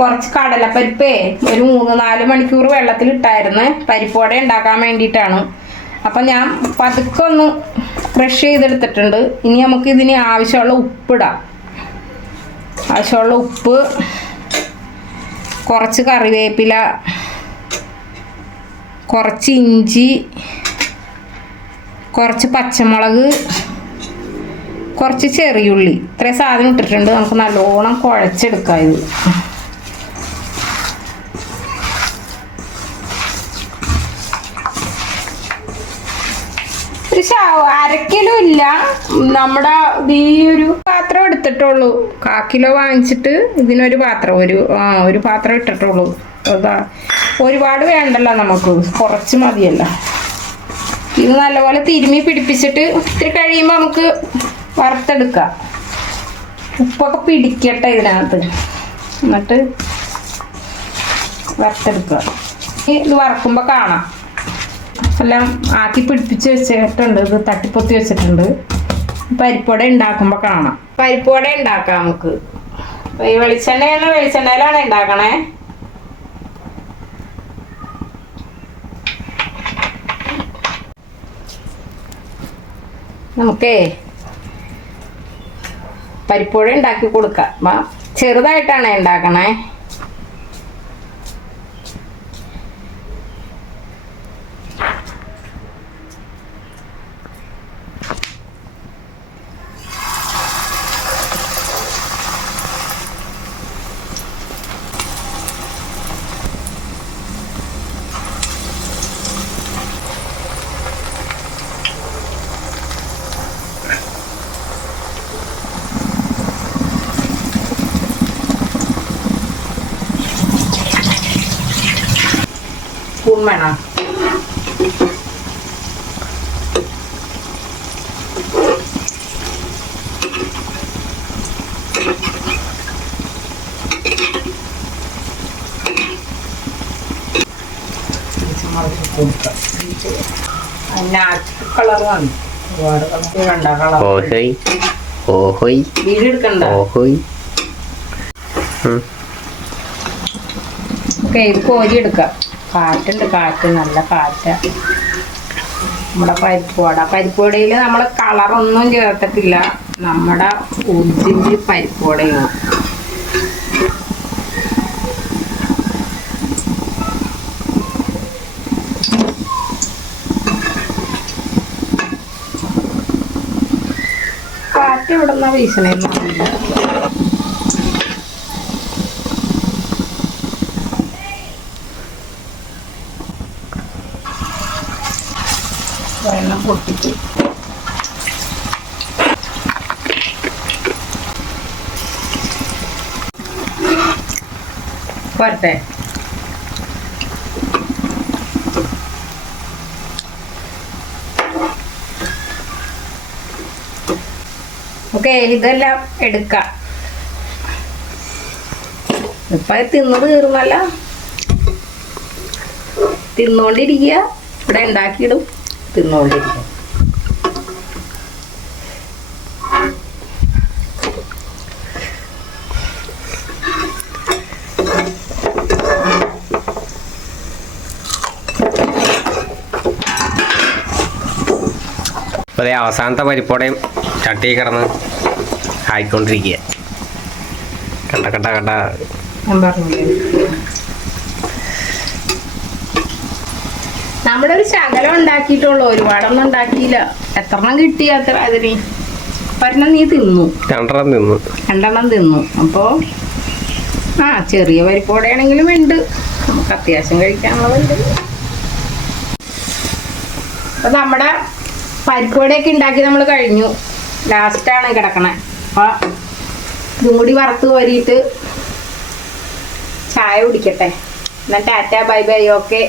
കുറച്ച് കടലപ്പരിപ്പേ ഒരു മൂന്ന് നാല് മണിക്കൂർ വെള്ളത്തിൽ ഇട്ടായിരുന്നു. പരിപ്പോടെ ഉണ്ടാക്കാൻ വേണ്ടിയിട്ടാണ്. അപ്പം ഞാൻ പതുക്കെ ഒന്ന് ക്രഷ് ചെയ്തെടുത്തിട്ടുണ്ട്. ഇനി നമുക്ക് ഇതിന് ആവശ്യമുള്ള ഉപ്പിടാം ആവശ്യമുള്ള ഉപ്പ് കുറച്ച് കറിവേപ്പില കുറച്ച് ഇഞ്ചി കുറച്ച് പച്ചമുളക് കുറച്ച് ചെറിയുള്ളി. ഇത്രയും സാധനം ഇട്ടിട്ടുണ്ട്. നമുക്ക് നല്ലോണം കുഴച്ചെടുക്കാം ഇത്. അരക്കിലോ ഇല്ല. നമ്മുടെ ഈ ഒരു പാത്രം എടുത്തിട്ടുള്ളൂ. കാ കിലോ വാങ്ങിച്ചിട്ട് ഇതിനൊരു പാത്രം ഒരു ആ ഒരു പാത്രം ഇട്ടിട്ടുള്ളൂ. അതാ. ഒരുപാട് വേണ്ടല്ലോ നമുക്ക്. കുറച്ച് മതിയല്ല. ഇത് നല്ലപോലെ തിരുമ്മി പിടിപ്പിച്ചിട്ട് ഇത്തിരി കഴിയുമ്പോൾ നമുക്ക് വറുത്തെടുക്കാം. ഉപ്പൊക്കെ പിടിക്കട്ടെ ഇതിനകത്ത്. എന്നിട്ട് വറുത്തെടുക്കുക ഇത് വറക്കുമ്പോൾ കാണാം. എല്ലാം ആക്കി പിടിപ്പിച്ച് വെച്ചിട്ടുണ്ട്. ഇത് തട്ടിപ്പൊത്തി വെച്ചിട്ടുണ്ട്. പരിപ്പോടെ ഉണ്ടാക്കുമ്പോൾ കാണാം. പരിപ്പോടെ ഉണ്ടാക്കാം നമുക്ക്. ഈ വെളിച്ചെണ്ണയാണ് വെളിച്ചെണ്ണയിലാണ് ഉണ്ടാക്കണേ. നമുക്കേ പരിപ്പോടെ ഉണ്ടാക്കി കൊടുക്കാം. ചെറുതായിട്ടാണ് ഉണ്ടാക്കണേ. സ്പൂൺ വേണം കളർ വന്നു ഒരുപാട് കളർ കളർ ഓഹോയ്. വീട് എടുക്കണ്ട? ഓഹോയ്. ഓക്കെ ഇത് കോരി എടുക്കാം. കാറ്റുണ്ട് കാറ്റ് നല്ല കാറ്റ നമ്മുടെ പരിപ്പുവട പരിപ്പുവടയിൽ നമ്മൾ കളറൊന്നും ചേർത്തിട്ടില്ല. നമ്മുടെ ഒറിജിനൽ പരിപ്പുവടയാണ് കാറ്റ് ഇവിടെ നിന്നാണ് വീശണേന്ന് പൊട്ടിച്ച് പോരട്ടെ. ഓക്കെ ഇതെല്ലാം എടുക്കാം. ഇപ്പൊ തിന്നു തീർന്നല്ല തിന്നോണ്ടിരിക്കുക. ഇവിടെ ഉണ്ടാക്കിയിടും. തിന്നോണ്ടിരിക്കുക അപ്പൊ ദേ അവസാനത്തെ പരിപ്പോടയും ചട്ടി കിടന്ന് ആയിക്കൊണ്ടിരിക്കുക കണ്ട കണ്ട കണ്ട ഞാൻ പറഞ്ഞില്ലേ നമ്മുടെ ഒരു ശകലം ഉണ്ടാക്കിയിട്ടുള്ളൂ. ഒരുപാടൊന്നും ഉണ്ടാക്കിയില്ല. എത്രണ്ണം കിട്ടി അത്ര അതിന്? ഒരെണ്ണം നീ തിന്നു. രണ്ടെണ്ണം തിന്നു. രണ്ടെണ്ണം തിന്നു. അപ്പോ ആ ചെറിയ പരിപ്പോടെയാണെങ്കിലും ഉണ്ട്. നമുക്ക് അത്യാവശ്യം കഴിക്കാനുള്ളതുണ്ട്. അപ്പൊ നമ്മുടെ പരിപ്പോടെയൊക്കെ ഉണ്ടാക്കി നമ്മൾ കഴിഞ്ഞു. ലാസ്റ്റാണ് കിടക്കണേ. അപ്പൊ ഇതും കൂടി വറുത്ത് കോരിയിട്ട് ചായ കുടിക്കട്ടെ. എന്നാൽ ടാറ്റ ബൈ ബൈ ഓക്കെ.